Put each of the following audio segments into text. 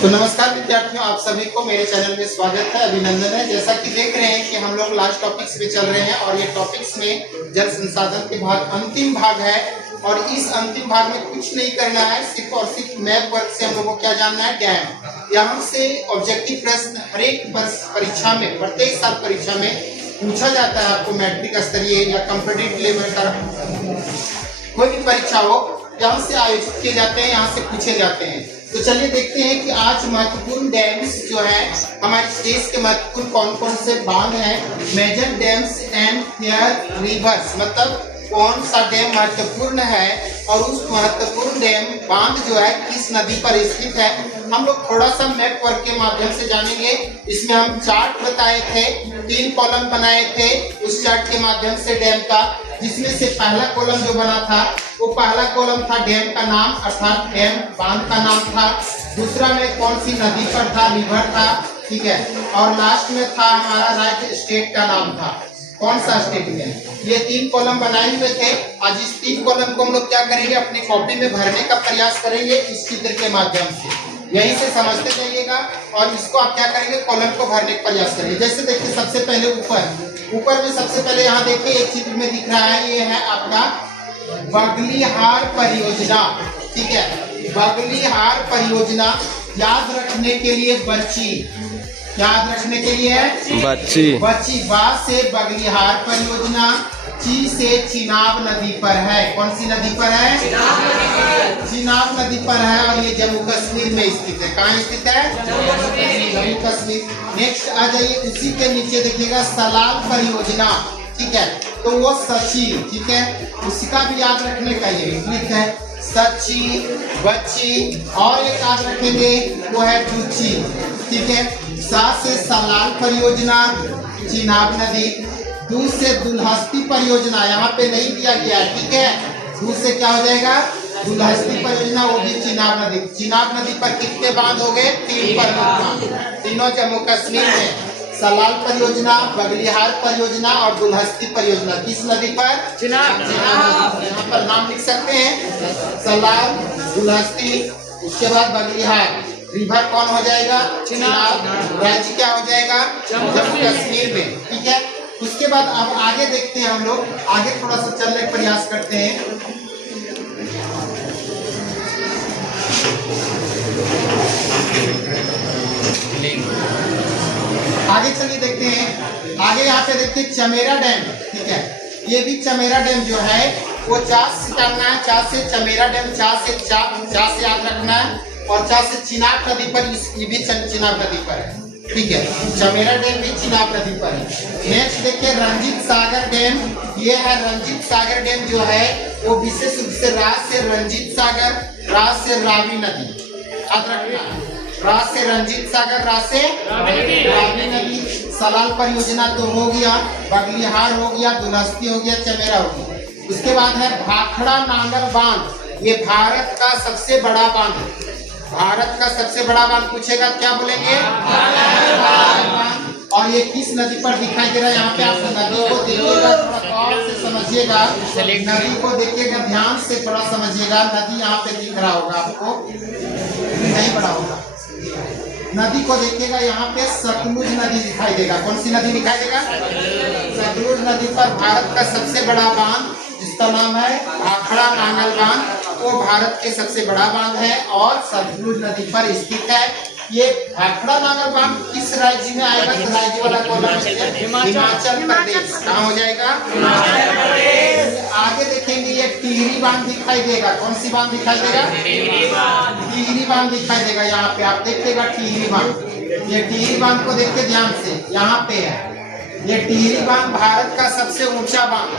तो नमस्कार विद्यार्थियों, आप सभी को मेरे चैनल में स्वागत है, अभिनंदन है। जैसा कि देख रहे हैं कि हम लोग लास्ट टॉपिक्स पे चल रहे हैं और ये टॉपिक्स में जल संसाधन के भाग अंतिम भाग है और इस अंतिम भाग में कुछ नहीं करना है, सिर्फ और सिर्फ मैप वर्क से हम लोग को क्या जानना है, डैम। यहाँ से ऑब्जेक्टिव प्रश्न हर एक परीक्षा में, प्रत्येक साल परीक्षा में पूछा जाता है। आपको मैट्रिक स्तरीय या कॉम्पिटिटिव लेवल का कोई भी परीक्षा हो, यहाँ से आयोजित किए जाते हैं, यहाँ से पूछे जाते हैं। तो चलिए देखते हैं कि आज महत्वपूर्ण डैम्स जो है हमारे देश के महत्वपूर्ण कौन कौन से बांध हैं। Major dams and their rivers, मतलब कौन सा डैम महत्वपूर्ण है और उस महत्वपूर्ण डैम बांध जो है किस नदी पर स्थित है, हम लोग थोड़ा सा मैप वर्क के माध्यम से जानेंगे। इसमें हम चार्ट बताए थे, 3 कॉलम बनाए थे उस चार्ट के माध्यम से डैम का, जिसमें से पहला कॉलम जो बना था वो पहला कॉलम था डैम का नाम, अर्थात डैम बांध का नाम था। दूसरा में कौन सी नदी पर था, रिवर था, ठीक है। और लास्ट में था हमारा राज्य, स्टेट का नाम था, कौन सा स्टेट में। ये 3 कॉलम बनाए हुए थे। आज इस 3 कॉलम को हम लोग क्या करेंगे, अपनी कॉपी में भरने का प्रयास करेंगे इस चित्र के माध्यम से। यहीं से समझते जाइएगा और इसको आप क्या करेंगे, कॉलम को भरने का प्रयास करेंगे। जैसे देखिए सबसे पहले ऊपर में सबसे पहले यहाँ देखिए एक चित्र में दिख रहा है, ये है आपका बगलिहार परियोजना, ठीक है। बगलिहार परियोजना याद रखने के लिए बच्ची, याद रखने के लिए बच्ची। बा से बगलिहार परियोजना, ची से चिनाब नदी पर है। कौन सी नदी पर है, चिनाब नदी पर है और ये जम्मू कश्मीर में स्थित है। कहाँ स्थित है, जम्मू कश्मीर। नेक्स्ट आ जाइए, उसी के नीचे देखिएगा सलाल परियोजना, ठीक है। तो वो सची, ठीक है, उसका भी याद रखने का ये विपरीत है, सची, बच्ची। और एक याद रखेंगे वो है टूची, ठीक है। सा से सलाल परियोजना, चिनाब नदी। दू से दुल्हस्ती परियोजना, यहाँ पे नहीं दिया गया, ठीक है। दू से क्या हो जाएगा, दुल्हस्ती परियोजना, वो भी चिनाब नदी। चिनाब नदी पर कितने बांध हो गए, 3 परियोजना, तीनों जम्मू कश्मीर में। सलाल परियोजना, बगलिहार परियोजना और दुल्हस्ती परियोजना किस नदी पर, चिनाब। यहाँ पर नाम लिख सकते हैं, सलाल, दुल्हस्ती, उसके बाद बगलिहार। रिवर कौन हो जाएगा, चिनाब। राज्य क्या हो जाएगा, जम्मू कश्मीर में, ठीक है। उसके बाद अब आगे देखते हैं, हम लोग आगे थोड़ा सा चलने का प्रयास करते हैं। आगे चलिए देखते हैं। आगे यहाँ पे देखते हैं चमेरा डैम, ठीक है। ये भी चमेरा डैम जो है वो 4 से करना है, 4 से चमेरा डैम, 4 से याद रखना है और 4 से चिनाब नदी पर, ये भी चिनाब नदी पर है, ठीक है। चमेरा डैम भी चिनाब नदी पर है। नेक्स्ट देखिए रंजीत सागर डैम, ये है रंजीत सागर डैम जो है वो विशेष रूप से राज से रंजीत सागर, राज से रावी नदी, याद रखना। राज से रंजीत सागर, राज से रावी नदी। सलाल परियोजना तो हो गया, बगलिहार हो गया, दुल्हस्ती हो गया, चमेरा हो गया। उसके बाद है भाखड़ा नांगल बांध, ये भारत का सबसे बड़ा बांध है। भारत का सबसे बड़ा बांध पूछेगा क्या बोलेंगे, और ये किस नदी पर दिखाई दे रहा है। यहाँ पे आप नदी को देखिएगा, थोड़ा गौर से समझिएगा, नदी को देखिएगा, ध्यान से थोड़ा समझिएगा। नदी यहाँ पे दिख रहा होगा आपको, नहीं बड़ा होगा। नदी को देखिएगा, यहाँ पे सतलुज नदी दिखाई देगा। कौन सी नदी दिखाई देगा, सतलुज नदी पर भारत का सबसे बड़ा बांध, जिसका नाम है भाखड़ा नांगल बांध, वो भारत के सबसे बड़ा बांध है और सतलुज नदी पर स्थित है। ये भाखड़ा नांगल बांध किस राज्य में आएगा, तो राज्य वाला कॉलम हिमाचल प्रदेश। कहाँ हो जाएगा, हिमाचल प्रदेश। आगे देखेंगे ये टिहरी बांध दिखाई देगा। कौन सी बांध दिखाई देगा, टिहरी बांध दिखाई देगा। यहाँ पे आप देखिएगा टिहरी बांध, ये टिहरी बांध को देखिए ध्यान से, यहाँ पे है ये टिहरी बांध। भारत का सबसे ऊंचा बांध,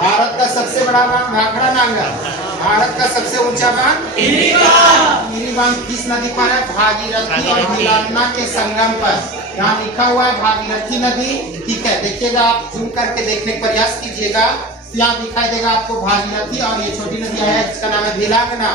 भारत का सबसे बड़ा बांध भाखड़ा नांगल, भारत का सबसे ऊंचा बांध टिहरी बांध। किस नदी पर है, भागीरथी और नीलांजना के संगम पर। यहाँ लिखा हुआ है भागीरथी नदी, ठीक है। देखिएगा आप जूम करके देखने का प्रयास कीजिएगा, यहाँ दिखाई देगा आपको भागीरथी और ये छोटी नदी है जिसका नाम है नीलांजना।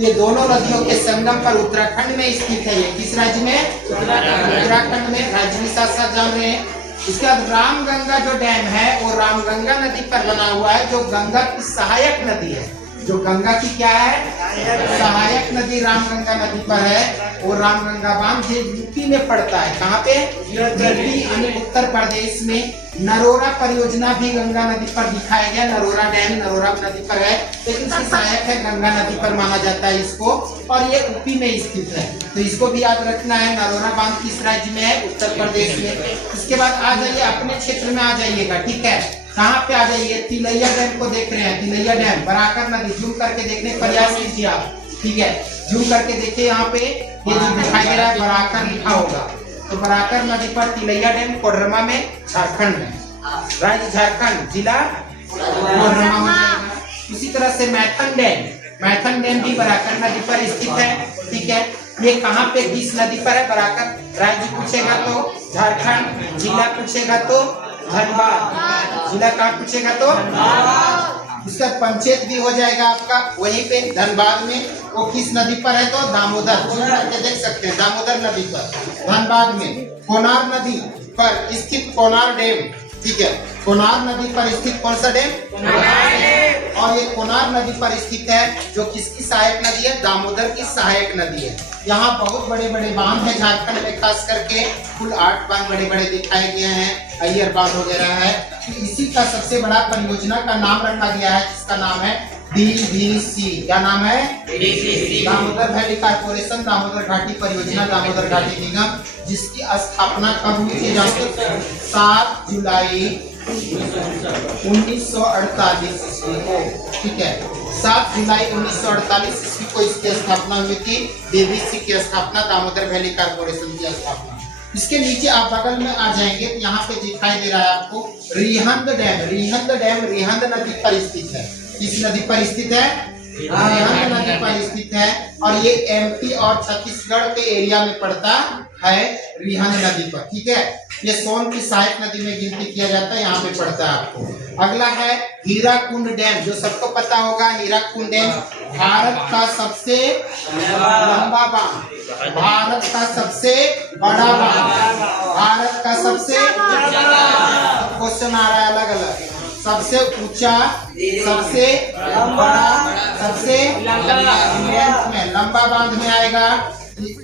ये दोनों नदियों के संगम पर उत्तराखंड में स्थित है। ये किस राज्य में, उत्तराखंड में। राज्य भी साथ साथ जान रहे हैं। इसके बाद रामगंगा जो डैम है वो रामगंगा नदी पर बना हुआ है, जो गंगा की सहायक नदी है। जो गंगा की क्या है, सहायक नदी रामगंगा नदी पर है। वो रामगंगा बांध ये यूपी में पड़ता है। कहाँ पे? यूपी यानी उत्तर प्रदेश में। नरोरा परियोजना भी गंगा नदी पर दिखाया गया। नरोरा डैम नरोरा नदी पर है, लेकिन इसकी सहायक है गंगा नदी पर माना जाता है इसको, और ये यूपी में स्थित है, तो इसको भी याद रखना है। नरोरा बांध किस राज्य में है? उत्तर प्रदेश में। इसके बाद आ जाइए अपने क्षेत्र में आ जाइएगा, ठीक है। कहाँ पे आ जाइए? तिलैया डैम को देख रहे हैं, तिलैया डैम, बराकर नदी। जूम करके देखने का प्रयास कीजिए आप, ठीक है। जूम करके देखिए, यहाँ पे ये जो दिखाई दे रहा है बराकर लिखा होगा, तो बराकर नदी पर तिलैया डैम कोडरमा में, झारखंड में, राज्य झारखंड, जिला कोडरमा हो जाएगा। उसी तरह से मैथन डैम भी बराकर नदी पर स्थित है, ठीक है। ये कहाँ पे किस नदी पर है? बराकर। राज्य पूछेगा तो झारखंड, जिला पूछेगा तो धनबाद, जिला कहाँ पूछेगा तो इसका पंचायत भी हो जाएगा आपका वहीं पे धनबाद में। वो किस नदी पर है? तो दामोदर, करके देख सकते हैं, दामोदर नदी पर धनबाद में। कोनार नदी पर स्थित कोनार डैम, ठीक है। कोनार नदी पर स्थित कौन सा डैम? और ये कोनार नदी पर स्थित है, जो किसकी सहायक नदी है? दामोदर की सहायक नदी है। यहाँ बहुत बड़े बड़े बांध है झारखंड में, खास करके कुल 8 बांध बड़े बड़े दिखाए गए हैं, अय्यर बांध वगैरह है। तो इसी का सबसे बड़ा परियोजना का नाम रखा गया है, जिसका नाम है DVC। क्या नाम है? दामोदर वैली कारपोरेशन दामोदर घाटी परियोजना दामोदर घाटी निगम, जिसकी स्थापना कब हुई थी? 7 जुलाई 1948 ईस्वी को, ठीक है। 7 जुलाई 1948 ईस्वी को इसकी स्थापना हुई थी। DVC की स्थापना, दामोदर वैली कारपोरेशन की स्थापना। इसके नीचे आप बगल में आ जाएंगे तो यहाँ पे दिखाई दे रहा है आपको रिहंद डैम। रिहंद डैम रिहंद नदी पर स्थित है। किस नदी पर स्थित है? रिहंद नदी पर स्थित है, और ये MP और छत्तीसगढ़ के एरिया में पड़ता है, रिहंद नदी पर, ठीक है। ये सोन की सहायक नदी में गिनती किया जाता है, यहाँ पे पड़ता है आपको। अगला है हीराकुंड डैम, जो सबको पता होगा। हीराकुंड डैम भारत का सबसे लंबा बांध, भारत का सबसे बड़ा बांध, भारत का सबसे, क्वेश्चन आ रहा है अलग अलग, सबसे ऊंचा, सबसे बड़ा, सबसे लंबा बांध में आएगा,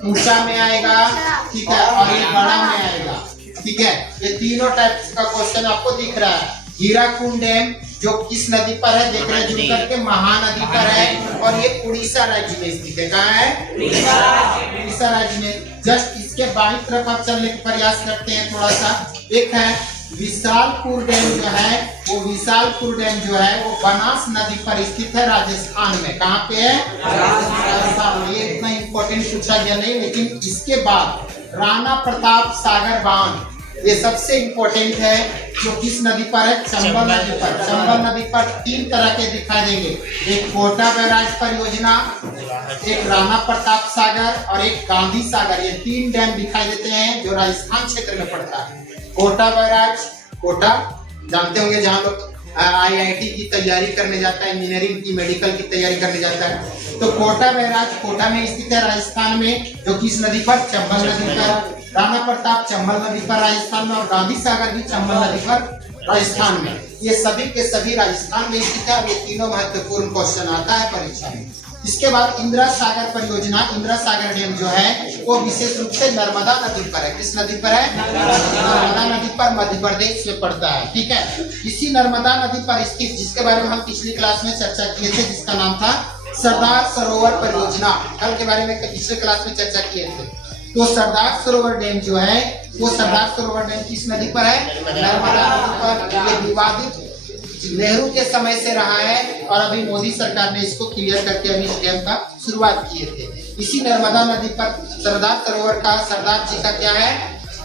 ऊंचा में आएगा, ठीक है, और ये बड़ा में आएगा, ठीक है। ये तीनों टाइप का क्वेश्चन आपको दिख रहा है। हीराकुंड डैम जो किस नदी पर है? देख रहे हैं जुड़ करके, महानदी पर है, और ये उड़ीसा राज्य में स्थित है। कहाँ है? उड़ीसा राज्य में। जस्ट इसके बाईं तरफ आप चलने का प्रयास करते हैं थोड़ा सा। एक है विशालपुर डैम, जो है वो विशालपुर डैम जो है वो बनास नदी पर स्थित है, राजस्थान में। कहाँ पे है? राजस्थान में। ये इतना इम्पोर्टेंट पूछा गया नहीं, लेकिन इसके बाद राणा प्रताप सागर बांध, ये सबसे इम्पोर्टेंट है, जो किस नदी पर है? चंबल नदी पर। चंबल नदी पर 3 तरह के दिखाई देंगे, एक कोटा बैराज परियोजना, एक राणा प्रताप सागर और एक गांधी सागर। ये 3 डैम दिखाई देते हैं, जो राजस्थान क्षेत्र में पड़ता है। कोटा बैराज, कोटा जानते होंगे, जहाँ लोग IIT की तैयारी करने जाता है, इंजीनियरिंग की, मेडिकल की तैयारी करने जाता है, तो कोटा बैराज कोटा में स्थित है राजस्थान में, जो किस नदी पर? चंबल नदी पर। राणा प्रताप चंबल नदी पर राजस्थान में, और गांधी सागर भी चंबल नदी पर राजस्थान में। ये सभी के सभी राजस्थान में स्थित है। ये तीनों महत्वपूर्ण क्वेश्चन आता है परीक्षा में। इसके बाद इंदिरा सागर परियोजना, इंदिरा सागर डैम जो है वो विशेष रूप से नर्मदा नदी पर है। किस नदी पर है? नर्मदा नदी पर, मध्य प्रदेश में पड़ता है, ठीक है। इसी नर्मदा नदी पर स्थित, जिसके बारे में हम पिछली क्लास में चर्चा किए थे, जिसका नाम था सरदार सरोवर परियोजना। कल के बारे में पिछले क्लास में चर्चा किए थे। तो सरदार सरोवर डैम जो है वो सरदार सरोवर डैम किस नदी पर है? नर्मदा नदी पर। ये विवादित नेहरू के समय से रहा है, और अभी मोदी सरकार ने इसको क्लियर करके अभी इस डैम का शुरुआत किए थे। इसी नर्मदा नदी पर सरदार सरोवर का, सरदार जी का क्या है?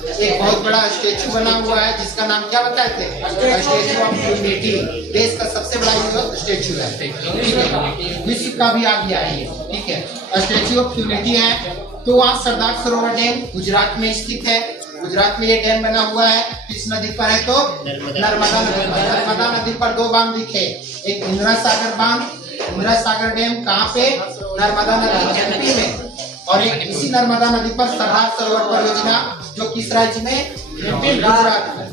एक बहुत बड़ा स्टेचू बना हुआ है, जिसका नाम क्या बताए थे? Statue of unity. देश का सबसे बड़ा स्टेचू है, ठीक है, विश्व का भी आ गया है ये, ठीक है, स्टेचू ऑफ यूनिटी है। तो वहाँ सरदार सरोवर डैम गुजरात में स्थित है। गुजरात में ये डैम बना हुआ है, किस नदी पर है? तो नर्मदा नदी पर। नर्मदा नदी पर 2 बांध दिखे, एक इंदिरा सागर बांध, इंदिरा सागर डैम कहाँ पे? नर्मदा नदी MP में, और एक इसी नर्मदा नदी पर सरदार सरोवर परियोजना, जो किस राज्य में? गुजरात में।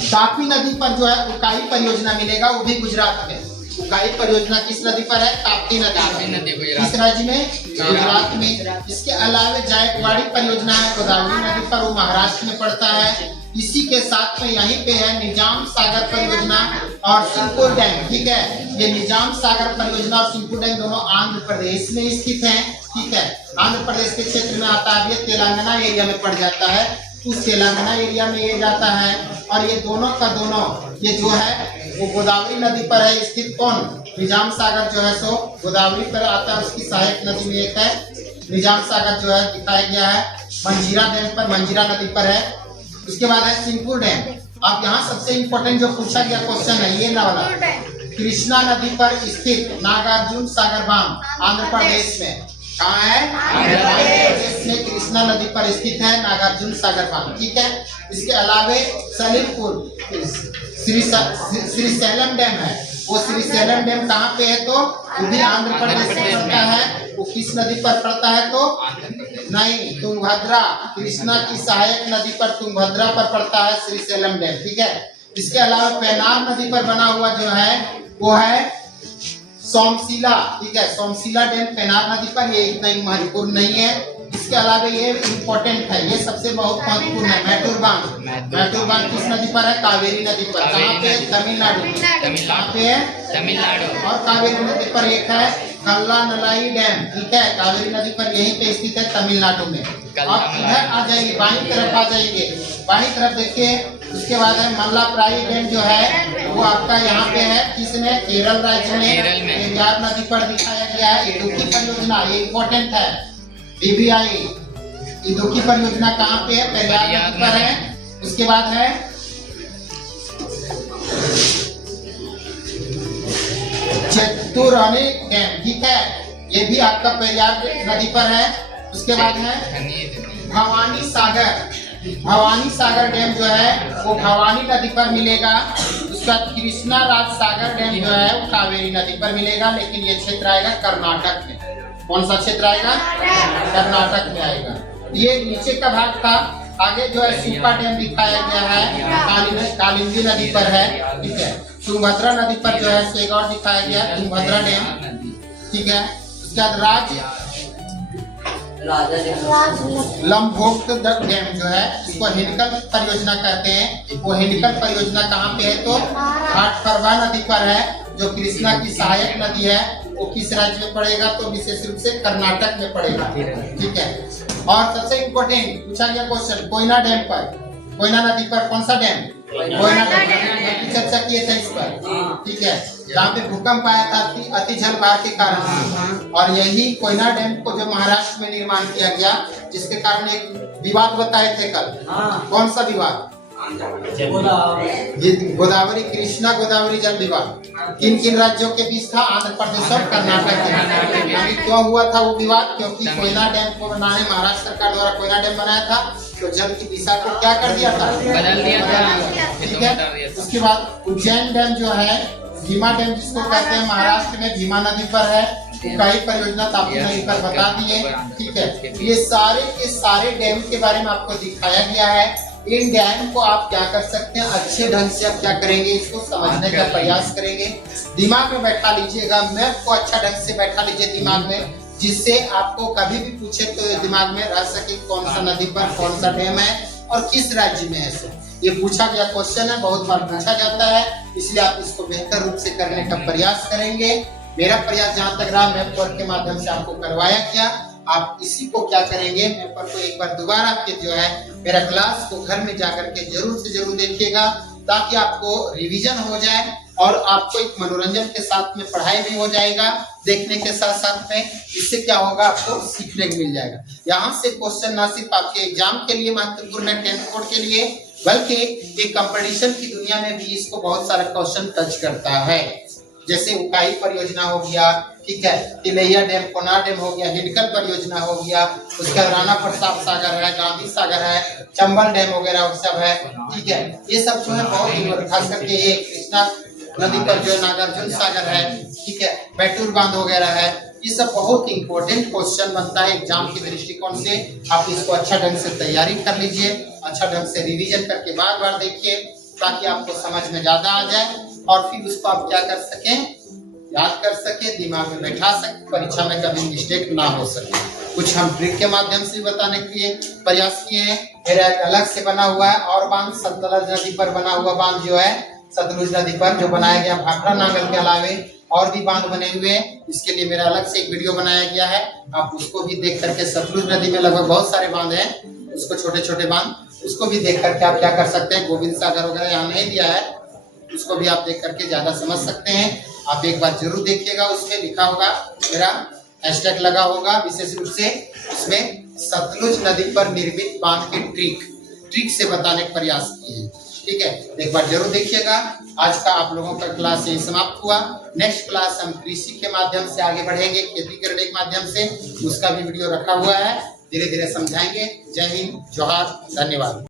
तापी नदी पर जो है उकाई परियोजना मिलेगा, वो भी गुजरात में। उकाई परियोजना किस नदी पर है? ताप्ती नदी पर। किस राज्य में? गुजरात में। इसके अलावा जायकवाड़ी परियोजना है गोदावरी नदी पर, वो महाराष्ट्र में पड़ता है। इसी के साथ में यहीं पे है निजाम सागर परियोजना और सिंकुर डैम, ठीक है। ये निजाम सागर परियोजना और सिंकुर डैम दोनों आंध्र प्रदेश में स्थित हैं, ठीक है। आंध्र प्रदेश के क्षेत्र में आता है, ये तेलंगाना एरिया में पड़ जाता है, उस तेलंगाना एरिया में ये जाता है। और ये दोनों का दोनों ये जो है वो गोदावरी नदी पर है स्थित। कौन? निजाम सागर जो है सो गोदावरी पर आता है, उसकी सहायक नदी में एक है। निजाम सागर जो है दिखाया गया है मंजीरा डैम पर, मंजीरा नदी पर है। उसके बाद है सिंकुर डैम। अब यहाँ सबसे इम्पोर्टेंट जो पूछा गया क्वेश्चन है ये ना वाला, कृष्णा नदी पर स्थित नागार्जुन सागर बांध आंध्र प्रदेश में। कहाँ है? आंध्र प्रदेश में कृष्णा नदी पर स्थित है नागार्जुन सागर बांध, ठीक है। इसके अलावे सलीमपुर श्रीशैलम डैम है, वो श्रीशैलम डैम कहाँ पे है? तो वो भी आंध्र प्रदेश में पड़ता है। वो किस नदी पर पड़ता है? तो नहीं, तुंगभद्रा, कृष्णा की सहायक नदी पर तुंगभद्रा पर पड़ता है श्रीशैलम डैम, ठीक है। इसके अलावा पेनार नदी पर बना हुआ जो है वो है सोमशिला, ठीक है। सोमशिला डैम पेनार नदी पर, ये इतना ही महत्वपूर्ण नहीं है। इसके अलावा ये इम्पोर्टेंट है, ये सबसे बहुत महत्वपूर्ण है मैटूर बांध। मैटूर बांध किस नदी पर है? कावेरी नदी पर। कहाँ पे? तमिलनाडु। कहाँ पे है? तमिलनाडु। और कावेरी नदी पर एक है कल्लानलाई डैम, ठीक है। कावेरी नदी पर यहीं पे स्थित है तमिलनाडु में। अब इधर आ जाएंगे, बाईं तरफ आ जाएंगे, बाईं तरफ देखिए। उसके बाद है मल्लाप्राई डैम जो है वो आपका यहाँ पे है, किसने? केरल राज्य में पेरियार नदी पर दिखाया गया है। इडुक्की परियोजना ये इम्पोर्टेंट है, बीबीआई इडुक्की परियोजना कहाँ पे है? पेरियार नदी पर है। उसके बाद है चतुरानी डैम, ठीक है, ये भी आपका पेरियार नदी पर है। उसके बाद है भवानी सागर, भवानी सागर डैम जो है वो भवानी नदी पर मिलेगा। उसका कृष्णा राज सागर डैम जो है वो कावेरी नदी पर मिलेगा, लेकिन ये क्षेत्र आएगा कर्नाटक में। कौन सा क्षेत्र आएगा? कर्नाटक में आएगा। ये नीचे का भाग था। आगे जो है सुपा डैम दिखाया गया है, कालिंदी नदी पर है, ठीक है। तुंगभद्रा नदी पर जो है शेगौर दिखाया गया है, तुंगभद्रा डैम, ठीक है। उसके बाद लंबोक्त डैम जो है इसको हिडकल परियोजना कहते हैं। वो हिडकल परियोजना कहाँ पे है? तो घाटप्रभा नदी पर है, जो कृष्णा की सहायक नदी है। वो किस राज्य में पड़ेगा? तो विशेष रूप से कर्नाटक में पड़ेगा, ठीक है। और सबसे इम्पोर्टेंट पूछा गया क्वेश्चन कोयना डैम पर, कोयना नदी पर कौन सा डैम? कोयना डैम। चर्चा किए थे इस पर, ठीक है। जहाँ पे भूकंप आया था अति जलवार के कारण, और यही कोयना डैम को जो महाराष्ट्र में निर्माण किया गया, जिसके कारण एक विवाद बताए थे कल। कौन सा विवाद? गोदावरी, कृष्णा गोदावरी जल विवाद किन किन राज्यों के बीच था? आंध्र प्रदेश और कर्नाटक के बीच। क्यों हुआ था वो विवाद? क्योंकि कोयना डैम को बनाने महाराष्ट्र सरकार द्वारा कोयना डैम बनाया था, तो जल की दिशा को क्या कर दिया था? बदल दिया था, ठीक है। उसके बाद उज्जैन डैम जो है, भीमा डैम जिसको कहते हैं, महाराष्ट्र में भीमा नदी पर है। उकाई परियोजना ताप्ती नदी पर बता दिए, ठीक है। ये सारे के सारे डैम के बारे में आपको दिखाया गया है। इन डैम को आप क्या कर सकते हैं, अच्छे ढंग से आप क्या करेंगे, इसको समझने का प्रयास करेंगे। दिमाग में बैठा लीजिएगा, मैप को अच्छा ढंग से बैठा लीजिए दिमाग में, जिससे आपको कभी भी पूछे तो दिमाग में रह सके कौन सा नदी पर कौन सा डैम है और किस राज्य में है। ये पूछा गया क्वेश्चन है, बहुत बार पूछा जाता है, इसलिए आप इसको बेहतर रूप से करने का प्रयास करेंगे। मेरा प्रयास जहाँ तक रहा मैप वर्क के माध्यम से आपको करवाया गया, आप इसी को क्या करेंगे, मैप वर्क को एक बार दोबारा के जो है मेरा क्लास को घर में जाकर के जरूर से जरूर देखिएगा, ताकि आपको रिवीजन हो जाए और आपको एक मनोरंजन के साथ में पढ़ाई भी हो जाएगा। देखने के साथ साथ में इससे क्या होगा, आपको सीखने को मिल जाएगा। यहाँ से क्वेश्चन ना सिर्फ आपके एग्जाम के लिए महत्वपूर्ण है 10th बोर्ड के लिए, बल्कि एक कंपटीशन की दुनिया में भी इसको बहुत सारा क्वेश्चन टच करता है। जैसे उकाई परियोजना हो गया, ठीक है, तिलैया डैम, कोनार डैम हो गया, हिडकल परियोजना हो गया, उसका राणा प्रताप सागर है, गांधी सागर है, चंबल डैम वगैरह वो सब है, ठीक है। ये सब जो है बहुत खास करके ये कृष्णा नदी पर जो नागार्जुन सागर है, ठीक है, मैटूर बांध वगैरह है, ये सब बहुत इंपॉर्टेंट क्वेश्चन बनता है एग्जाम के दृष्टिकोण से। आप इसको अच्छा ढंग से तैयारी कर लीजिए, अच्छा ढंग से रिवीजन करके बार बार देखिए, ताकि आपको समझ में ज्यादा आ जाए और फिर उसको आप क्या कर सकें, याद कर सके, दिमाग में बैठा सके, परीक्षा में कभी मिस्टेक ना हो सके। कुछ हम ट्रिक के माध्यम से बताने के प्रयास किए हैं। मेरा एक अलग से बना हुआ है और बांध, सतलज नदी पर बना हुआ बांध जो है, सतलुज नदी पर जो बनाया गया भाखड़ा नांगल के अलावे और भी बांध बने हुए हैं। इसके लिए मेरा अलग से एक वीडियो बनाया गया है, आप उसको भी देख करके, सतलुज नदी में लगभग बहुत सारे बांध हैं, उसको छोटे छोटे बांध, उसको भी देख करके आप क्या कर सकते हैं, गोविंद सागर वगैरह यहाँ नहीं दिया है, उसको भी आप देख करके ज्यादा समझ सकते हैं। आप एक बार जरूर देखिएगा, उसमें लिखा होगा, मेरा हैशटैग लगा होगा विशेष रूप से, उसमें सतलुज नदी पर निर्मित बांध के ट्रिक से बताने का प्रयास किए हैं। ठीक है, एक बार जरूर देखिएगा। आज का आप लोगों का क्लास यही समाप्त हुआ। नेक्स्ट क्लास हम कृषि के माध्यम से आगे बढ़ेंगे, खेती करने के माध्यम से, उसका भी वीडियो रखा हुआ है, धीरे धीरे समझाएंगे। जय हिंद, जोहार, धन्यवाद।